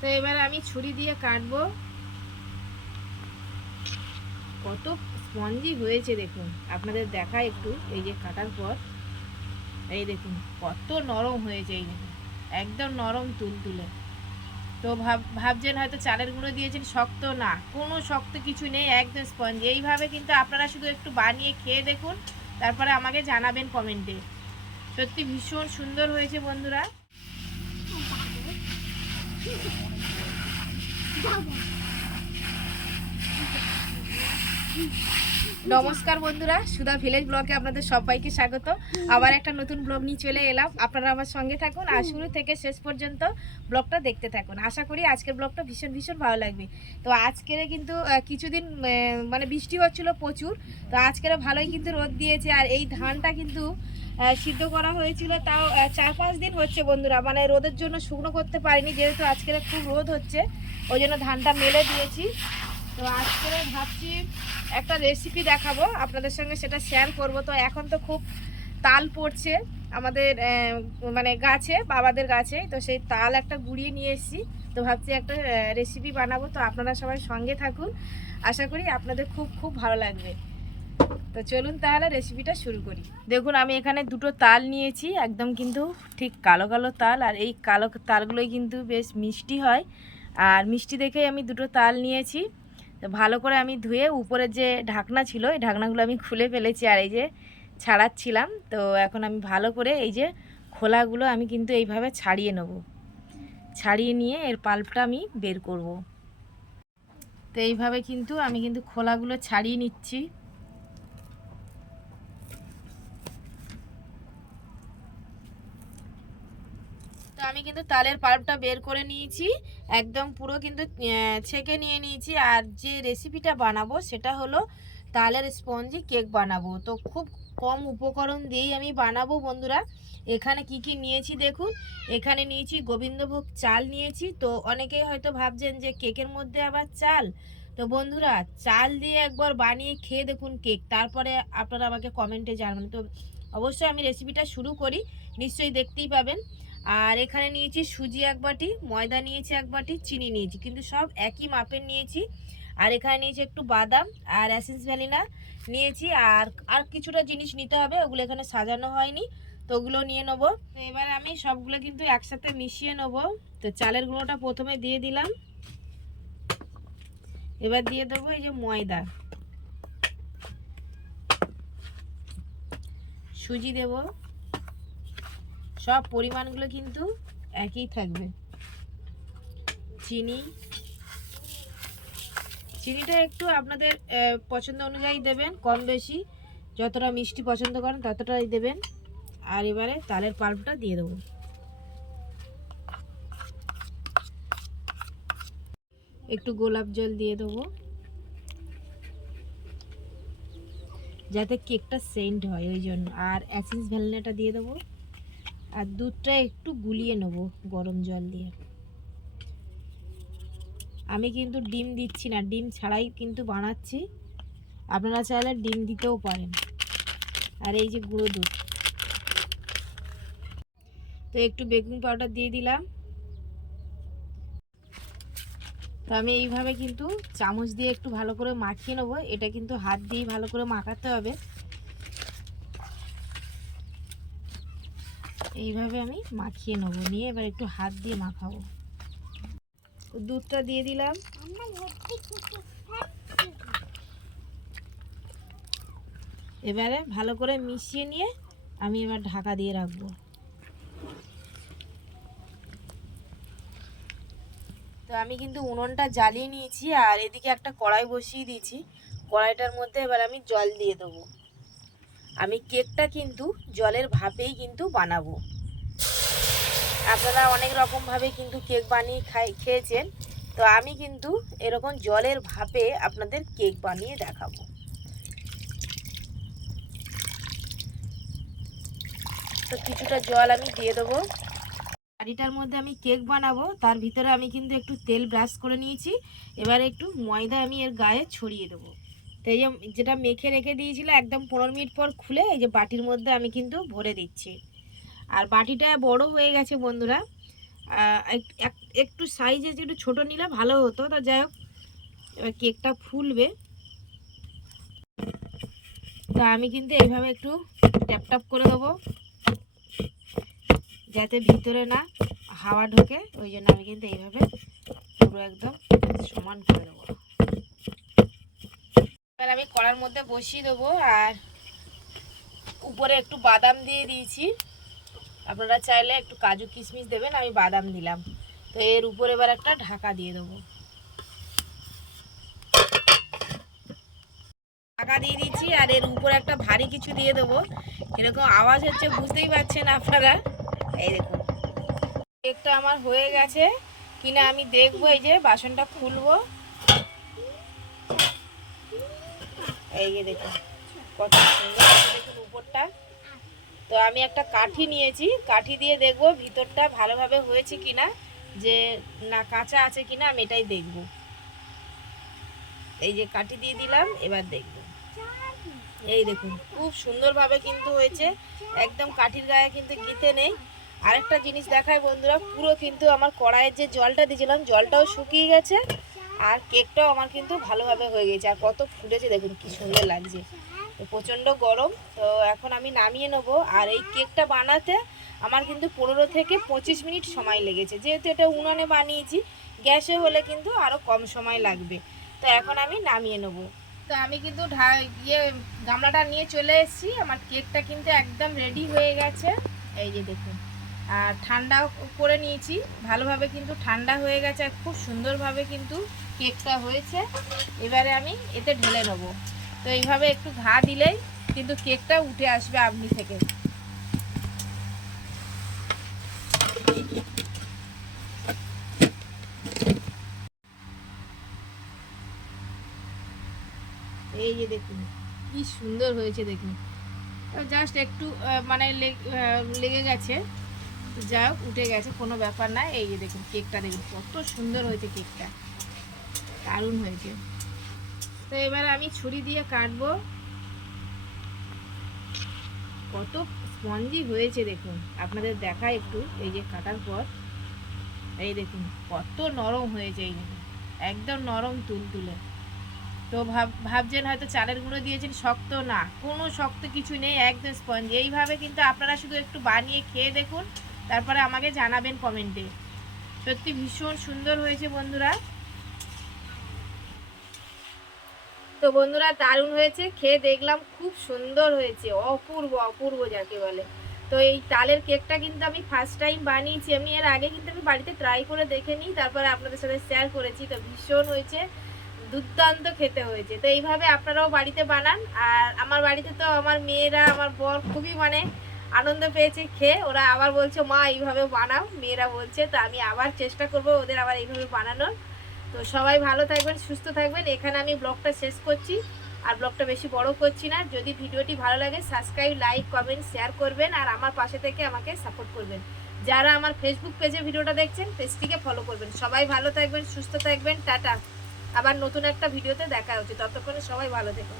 তো এবার আমি ছুরি দিয়ে কাটবো। কত স্পঞ্জি হয়েছে দেখুন, আপনাদের দেখা একটু, এই যে কাটার পর। এই দেখুন, কত নরম হয়েছে এই দেখুন, একদম নরম তুলতুলে। তো ভাব, ভাবছেন হয়তো চালের গুঁড়ো দিয়েছেন, শক্ত না, কোনো শক্ত কিছু নেই, একদম স্পঞ্জ। এইভাবে কিন্তু আপনারা শুধু একটু বানিয়ে খেয়ে দেখুন, তারপরে আমাকে জানাবেন কমেন্টে। সত্যি ভীষণ সুন্দর হয়েছে বন্ধুরা। Dá নমস্কার বন্ধুরা, সুধা ভিলেজ ব্লগে আপনাদের সবাইকে স্বাগত। আবার একটা নতুন ব্লগ নিয়ে চলে এলাম। আপনারা আমার সঙ্গে থাকুন আর শুরু থেকে শেষ পর্যন্ত ব্লগটা দেখতে থাকুন। আশা করি আজকের ব্লগটা ভীষণ ভীষণ ভালো লাগবে। তো আজকের কিন্তু কিছুদিন মানে বৃষ্টি হচ্ছিল প্রচুর। তো আজকের ভালোই কিন্তু রোদ দিয়েছে আর এই ধানটা কিন্তু সিদ্ধ করা হয়েছিল তাও চার পাঁচ দিন হচ্ছে বন্ধুরা। মানে রোদের জন্য শুকনো করতে পারিনি, যেহেতু আজকের খুব রোদ হচ্ছে, ওই জন্য ধানটা মেলে দিয়েছি। তো আজকে ভাবছি একটা রেসিপি দেখাবো। আপনাদের সঙ্গে সেটা শেয়ার করব। তো এখন তো খুব তাল পড়ছে আমাদের মানে গাছে, বাবাদের গাছে। তো সেই তাল একটা গুড়িয়ে নিয়ে এসেছি। তো ভাবছি একটা রেসিপি বানাবো। তো আপনারা সবাই সঙ্গে থাকুন। আশা করি আপনাদের খুব খুব ভালো লাগবে। তো চলুন তাহলে রেসিপিটা শুরু করি। দেখুন, আমি এখানে দুটো তাল নিয়েছি। একদম কিন্তু ঠিক কালো কালো তাল। আর এই কালো তালগুলোই কিন্তু বেশ মিষ্টি হয়। আর মিষ্টি দেখেই আমি দুটো তাল নিয়েছি। ভালো করে আমি ধুয়ে উপরের যে ঢাকনা ছিল, এই ঢাকনাগুলো আমি খুলে ফেলেছি আর এই যে ছাড়াচ্ছিলাম। তো এখন আমি ভালো করে এই যে খোলাগুলো আমি কিন্তু এইভাবে ছাড়িয়ে নেব। ছাড়িয়ে নিয়ে এর পাল্পটা আমি বের করব। তো এইভাবে কিন্তু আমি কিন্তু খোলাগুলো ছাড়িয়ে নিচ্ছি। তো আমি কিন্তু তালের পাল্পটা বের করে নিয়েছি, একদম পুরো কিন্তু ছেঁকে নিয়ে নিয়েছি। আর যে রেসিপিটা বানাবো সেটা হলো তালের স্পঞ্জি কেক বানাবো। তো খুব কম উপকরণ দিয়েই আমি বানাবো বন্ধুরা। এখানে কি কি নিয়েছি দেখুন। এখানে নিয়েছি গোবিন্দভোগ চাল নিয়েছি। তো অনেকেই হয়তো ভাবছেন যে কেকের মধ্যে আবার চাল। তো বন্ধুরা, চাল দিয়ে একবার বানিয়ে খেয়ে দেখুন কেক তারপরে আপনারা আমাকে কমেন্টে জানাবেন। তো অবশ্যই আমি রেসিপিটা শুরু করি। নিশ্চয়ই দেখতেই পাবেন। আর এখানে নিয়েছি সুজি এক বাটি, ময়দা নিয়েছি এক বাটি, চিনি নিয়েছি। কিন্তু সব একই মাপের নিয়েছি। আর এখানে নিয়েছি একটু বাদাম আর অ্যাসেন্স ভ্যালিনা নিয়েছি। আর আর কিছুটা জিনিস নিতে হবে, ওগুলো এখানে সাজানো হয়নি, তো ওগুলো নিয়ে নেব। তো এবার আমি সবগুলো কিন্তু একসাথে মিশিয়ে নেব। তো চালের গুঁড়োটা প্রথমে দিয়ে দিলাম। এবার দিয়ে দেবো এই যে ময়দা। সুজি দেবো। সব পরিমাণগুলো কিন্তু একই থাকবে। চিনি। চিনিটা একটু আপনাদের পছন্দ অনুযায়ী দেবেন, কম বেশি। যতটা মিষ্টি পছন্দ করেন, ততটাই দেবেন। আর এবারে তালের পাল্পটা দিয়ে দেবো। একটু গোলাপ জল দিয়ে দেবো। যাতে কেকটা সেন্ট হয় ওই জন্য। আর অ্যাসেন্স ভ্যানিলাটা দিয়ে দেবো। আর দুধটা একটু গুলিয়ে নেব গরম জল দিয়ে। আমি কিন্তু ডিম দিচ্ছি না, ডিম ছাড়াই কিন্তু বানাচ্ছি। আপনারা চাইলে ডিম দিতেও পারেন। আর এই যে গুঁড়ো দুধ। তো একটু বেকিং পাউডার দিয়ে দিলাম। তো আমি এইভাবে কিন্তু চামচ দিয়ে একটু ভালো করে মাখিয়ে নেব। এটা কিন্তু হাত দিয়ে ভালো করে মাখাতে হবে। এইভাবে আমি মাখিয়ে নেব। নিয়ে এবার একটু হাত দিয়ে মাখাবো। দুধটা দিয়ে দিলাম। এবারে ভালো করে মিশিয়ে নিয়ে আমি এবার ঢাকা দিয়ে রাখব। তো আমি কিন্তু উনুনটা জ্বালিয়ে নিয়েছি আর এদিকে একটা কড়াই বসিয়ে দিয়েছি। কড়াইটার মধ্যে এবার আমি জল দিয়ে দেবো। আমি কেকটা কিন্তু জলের ভাপেই কিন্তু বানাবো। আপনারা অনেক রকমভাবে কিন্তু কেক বানিয়ে খাই, খেয়েছেন। তো আমি কিন্তু এরকম জলের ভাপে আপনাদের কেক বানিয়ে দেখাবো। তো কিছুটা জল আমি দিয়ে দেবো। হাঁড়িটার মধ্যে আমি কেক বানাবো, তার ভিতরে আমি কিন্তু একটু তেল ব্রাশ করে নিয়েছি। এবারে একটু ময়দা আমি এর গায়ে ছড়িয়ে দেবো। তো এই যে যেটা মেখে রেখে দিয়েছিল একদম পনেরো মিনিট পর খুলে এই যে বাটির মধ্যে আমি কিন্তু ভরে দিচ্ছি। আর বাটিটা বড় হয়ে গেছে বন্ধুরা। এক- এক- একটু সাইজে একটু ছোট নিলে ভালো হতো। তা যাই হোক, এবার কেকটা ফুলবে। তা আমি কিন্তু এইভাবে একটু ট্যাপ ট্যাপ করে দেবো। যাতে ভিতরে না হাওয়া ঢোকে। ওই জন্য আমি কিন্তু এইভাবে পুরো একদম সমান করে দেবো। আমি কড়ার মধ্যে বসিয়ে দেবো আর উপরে একটু বাদাম দিয়ে দিয়েছি। আপনারা চাইলে একটু কাজু কিশমিশ দেবেন, আমি বাদাম দিলাম। তো এর উপরে এবার একটা ঢাকা দিয়ে দেবো। ঢাকা দিয়ে দিচ্ছি আর এর উপরে একটা ভারী কিছু দিয়ে দেবো। এরকম আওয়াজ হচ্ছে, বুঝতেই পারছেন আপনারা? এই দেখুন। কেকটা আমার হয়ে গেছে। কিনা আমি দেখব, এই যে বাসনটা খুলবো। এই যে দেখুন, কত সুন্দর। দেখুন উপরটা। তো আমি একটা কাঠি নিয়েছি। কাঠি দিয়ে দেখব ভিতরটা ভালোভাবে হয়েছে কিনা, যে না কাঁচা আছে কিনা, আমি এটাই দেখব। এই যে কাঠি দিয়ে দিলাম, এবার দেখব। এই দেখুন, খুব সুন্দরভাবে কিন্তু হয়েছে। একদম কাঠির গায়ে কিন্তু গিতে নেই। আরেকটা জিনিস দেখায় বন্ধুরা, পুরো কিন্তু আমার কড়াইয়ের যে জলটা দিয়েছিলাম, জলটাও শুকিয়ে গেছে। আর কেকটাও আমার কিন্তু ভালোভাবে হয়ে গেছে। আর কত ফুটেছে দেখুন, কি সুন্দর লাগছে। তো প্রচণ্ড গরম, তো এখন আমি নামিয়ে নেব। আর এই কেকটা বানাতে আমার কিন্তু পনেরো থেকে পঁচিশ মিনিট সময় লেগেছে। যেহেতু এটা উনানে বানিয়েছি, গ্যাসে হলে কিন্তু আরও কম সময় লাগবে। তো এখন আমি নামিয়ে নেব। তো আমি কিন্তু ঢা ইয়ে গামলাটা নিয়ে চলে এসেছি। আমার কেকটা কিন্তু একদম রেডি হয়ে গেছে। এই যে দেখুন। আর ঠান্ডা করে নিয়েছি। ভালোভাবে কিন্তু ঠান্ডা হয়ে গেছে আর খুব সুন্দরভাবে কিন্তু কেকটা হয়েছে। এবারে আমি এতে ঢেলে নেব। তো এইভাবে একটু ঘা দিলেই কিন্তু কেকটা উঠে আসবে আপনি থেকে। এই যে দেখুন, কি সুন্দর হয়েছে দেখুন। জাস্ট একটু মানে লেগ- লেগে গেছে। যা হোক, উঠে গেছে, কোনো ব্যাপার না। এই যে দেখুন, কেকটা দেখুন, কত সুন্দর হয়েছে কেকটা। দারুণ হয়েছে। তো এবার আমি ছুরি দিয়ে কাটবো। কত স্পঞ্জি হয়েছে দেখুন। আপনাদের দেখা একটু, এই যে কাটার পর। এই দেখুন, কত নরম হয়েছে এই একদম নরম তুলতুলে। তো ভাব, ভাবছেন হয়তো চালের গুঁড়ো দিয়েছেন, শক্ত না। কোনো শক্ত কিছু নেই, একদম স্পঞ্জ। এইভাবে কিন্তু আপনারা শুধু একটু বানিয়ে খেয়ে দেখুন। তারপরে আমাকে জানাবেন কমেন্টে। সত্যি ভীষণ সুন্দর হয়েছে বন্ধুরা। তো বন্ধুরা, দারুণ হয়েছে, খেয়ে দেখলাম খুব সুন্দর হয়েছে, অপূর্ব অপূর্ব যাকে বলে। তো এই তালের কেকটা কিন্তু আমি ফার্স্ট টাইম বানিয়েছি এমনি এর আগে কিন্তু আমি বাড়িতে ট্রাই করে দেখে নিই তারপরে আপনাদের সাথে শেয়ার করেছি, তো ভীষণ হয়েছে, দুর্দান্ত খেতে হয়েছে। তো এইভাবে আপনারাও বাড়িতে বানান, আর আমার বাড়িতে তো আমার মেয়েরা, আমার বর খুবই মানে আনন্দ পেয়েছে, খেয়ে ওরা আবার বলছে, মা, এইভাবে বানাও। মেয়েরা বলছে, তো আমি আবার চেষ্টা করব ওদের আবার এইভাবে বানানোর। তো সবাই ভালো থাকবেন, সুস্থ থাকবেন। এখানে আমি ব্লগটা শেষ করছি, আর ব্লগটা বেশি বড় করছি না। যদি ভিডিওটি ভালো লাগে সাবস্ক্রাইব লাইক কমেন্ট শেয়ার করবেন, আর আমার পাশে থেকে আমাকে সাপোর্ট করবেন। যারা আমার ফেসবুক পেজে ভিডিওটা দেখছেন পেজটিকে ফলো করবেন। সবাই ভালো থাকবেন, সুস্থ থাকবেন, টাটা। আবার নতুন একটা ভিডিওতে দেখা হচ্ছে। ততক্ষণে সবাই ভালো থেকো।